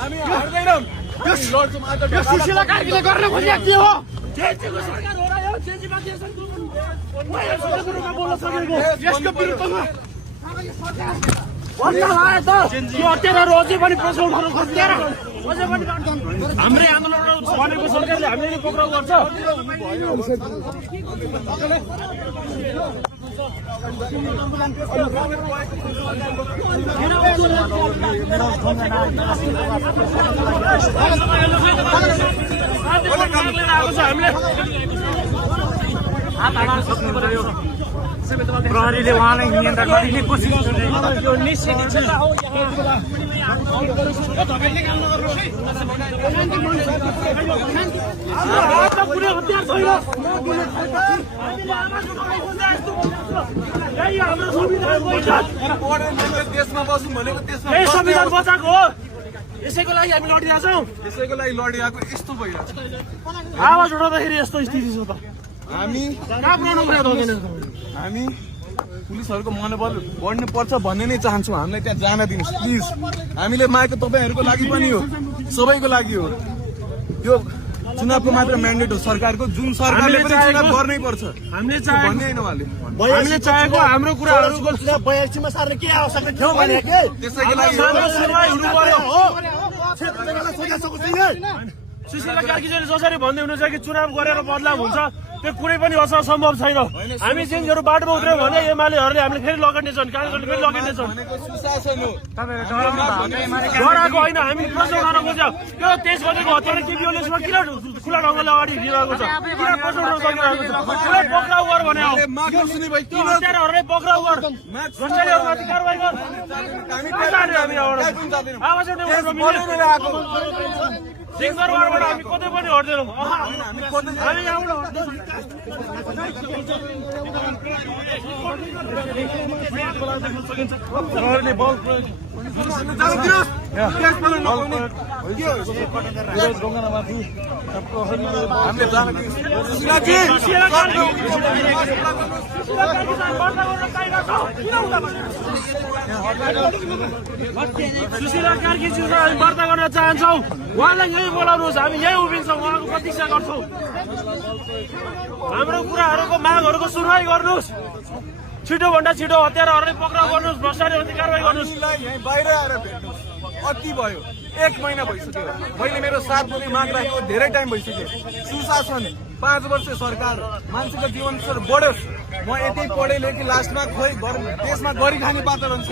हामी हार्दैनौँ यो सुशीला कार्कीले गर्न खोजेको के हो जेजेको सरकार हो र यो जेजेमा देशन मैले सुशीलाको बोल्न सकेको यसको विरुद्धमा भन्दा आए त यो हत्याराहरू अझै पनि प्रश्न उठाउन खोज्दैन अझै पनि हाम्रै आन्दोलन भनेको सरकारले हामीले पक्राउ गर्छ प्रहरीले उहाँलाई नियन्त्रण गर्ने कोसिस यो निश्चित छ संविधान बचाएको हो यसैको लागि हामी लडिरहेका छौँ यसैको लागि लडिरहेको यस्तो भइरहेछ आवाज उठाउँदाखेरि यस्तो स्थिति छ त हामी पुलिसहरूको मनोबल बढ्नु पर्छ भन्ने नै चाहन्छौँ हामीलाई त्यहाँ जान दिनुहोस् प्लिज हामीले मागेको तपाईँहरूको लागि पनि हो सबैको लागि हो यो चुनावको मात्र म्यान्डेट हो सरकारको जुन सरकारले पनि चुनाव गर्नै पर्छ हामीले भन्ने होइन उहाँले हामीले चाहेको हाम्रो कुराहरू चुनाव 82 मा सार्ने के आवश्यकता थियो भने त्यसैको लागि सुशीला कार्कीले जसरी भन्दै हुनुहुन्छ कि चुनाव गरेर बदलाव हुन्छ त्यो कुनै पनि असम्भव छैन हामी जिन्सहरू बाटोमा उत्रयो भने एमालेहरूले हामीले फेरि लगाइनेछन् काङ्ग्रेसले फेरि लगाइनेछन् डराएको होइन हामी प्रश्न उठाउन खोज्यौँ त्यो 23 गतेको हत्यारा केपी ओलीसँग किन खुला ढङ्गले अगाडि हिँडिरहेको छ किन प्रश्न उठाउन सकिरहेको छ पक्राउ गर भने हत्याराहरूलाई पक्राउ गर भ्रष्टाचारीहरूमाथि कारवाही गर हामी आवाज सिंहदरबारबाट हामी कतै पनि हट्दैनौँ हामी यहाँबाट सुशीला कार्कीसँग हामी वार्ता गर्न चाहन्छौँ उहाँलाई यही बोलाउनुहोस् हामी यही उभिन्छौँ उहाँको प्रतीक्षा गर्छौँ हाम्रो कुराहरूको मागहरूको सुनवाई गर्नुहोस् छिटोभन्दा छिटो हत्याराहरूलाई पक्राउ गर्नुहोस् भ्रष्टाचारमाथि कारवाही गर्नुहोस् यहीँ बाहिर आएर भेट्नुहोस् अति भयो 1 महिना भइसक्यो मैले मेरो 7 बजे माग राखेको धेरै टाइम भइसक्यो सुशासन 5 वर्ष सरकार मान्छेको जीवन स्तर बढोस् म यति पढे लेखेँ लास्टमा खोइ देशमा गरी खाने वातावरण छ